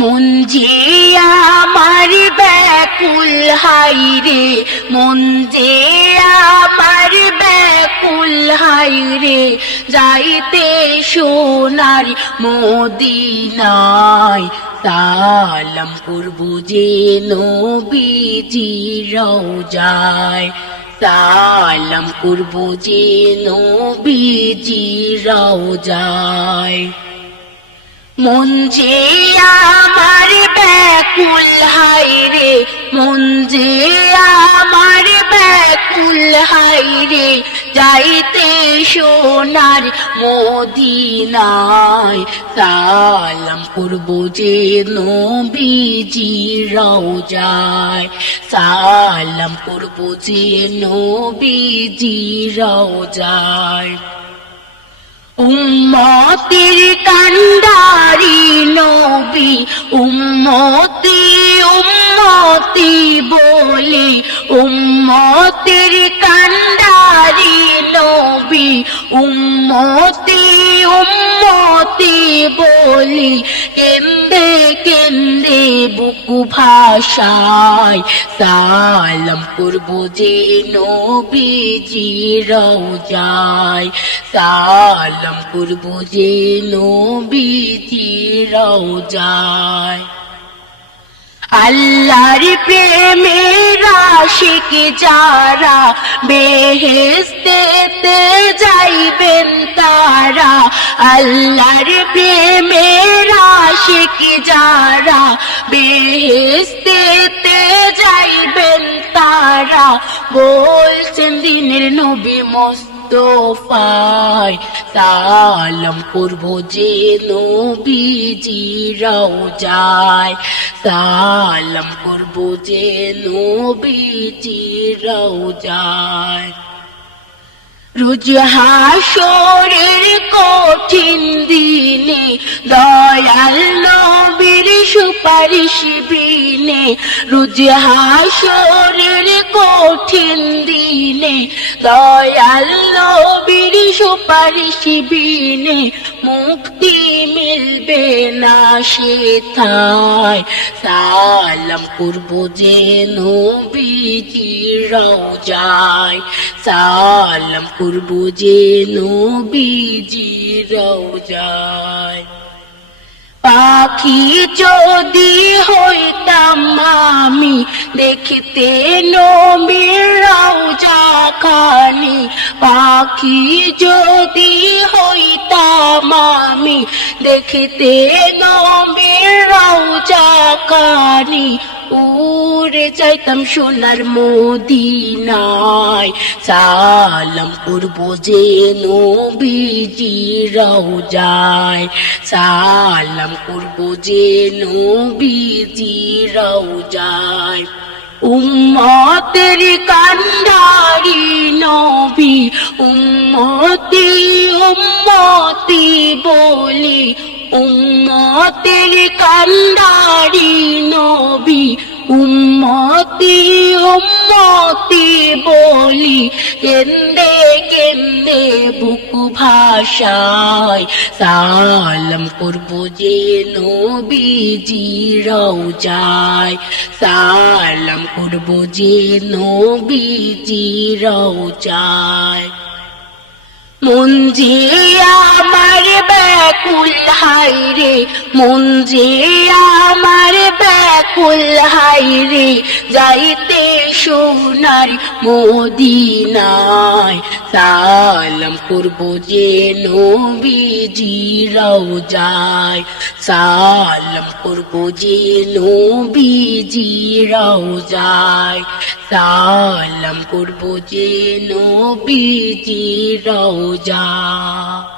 মন যে আমার ব্যাকুল হায়রে, মন যে আমার ব্যাকুল হায়রে, যাইতে সোনার মদিনায়। সালাম করব যে নবীজির রওজায়, সালাম করব যে নবীজির রওজায়। মন যে আমার ব্যাকুল হায়রে, মন যে আমার ব্যাকুল হায়রে, যাইতে সোনার মদিনায়। সালাম করব যে নবীজির রওজায়, সালাম করব যে নবীজির রওজায়। উম্মতের কান্ডারি নবী, উম্মতি উম্মতি বলি, উম্মতের কান্ডারি নবী, উম্মতি উম্মতি বলি, কেন্দে কেন্দে বুকু ভাষায়। সালাম করব যে নবীজির রওজায়, সালাম করব যে নবীজির রওজায়। আল্লাহর প্রেমের আশিক যারা, বেহেশতেতে যাইবেন তারা। আল্লাহর প্রেমের আশিক যারা, বেহেশতেতে যাইবেন তারা। বলছেন দিনের নবী মুস্তাফায়, সালাম করব যে নবীজির রওজায়, সালাম করব যে নবীজির রওজায়। রোজ হাসরের কঠিন দিনে, দয়াল নবীর সুপারিশ বিনে। রোজ হাসরের কঠিন দিনে, দয়াল নবীর সুপারিশ বিনে। মুক্তি মিলবে না সেথায়, সালাম করব যে নবীজির রওজায়, সালাম করব যে নবীজির রওজায়। পাখি যদি হইতাম আমি, দেখতে নবীর রওজা খানি। পাখি যদি হইতাম আমি, দেখতে নবীর রওজা খানি। উড়ে যাইতাম সোনার মদিনায়, সালাম করব যে নবীজির রওজায়, সালাম করব যে নবীজির রওজায়। উম্মতের কান্ডারি নবী, উম্মতি উম্মতি বলি, উম্মতের কান্ডারি নবী, উম্মতি উম্মতি বলি। কেন্দে কেন্দে বুকু ভাষায়, সালাম করব যে নবীজির রওজায়, সালাম করব যে নবীজির রওজায়। মন যে আমার ব্যাকুল হায়রে, মন যে আমার ব্যাকুল হায়রে, যাইতে সোনার মদিনায়। সালাম করব যে নবীজির রওজায়, সালাম করব যে নবীজির রওজায়, সালাম করব যে নবীজির রওজায়।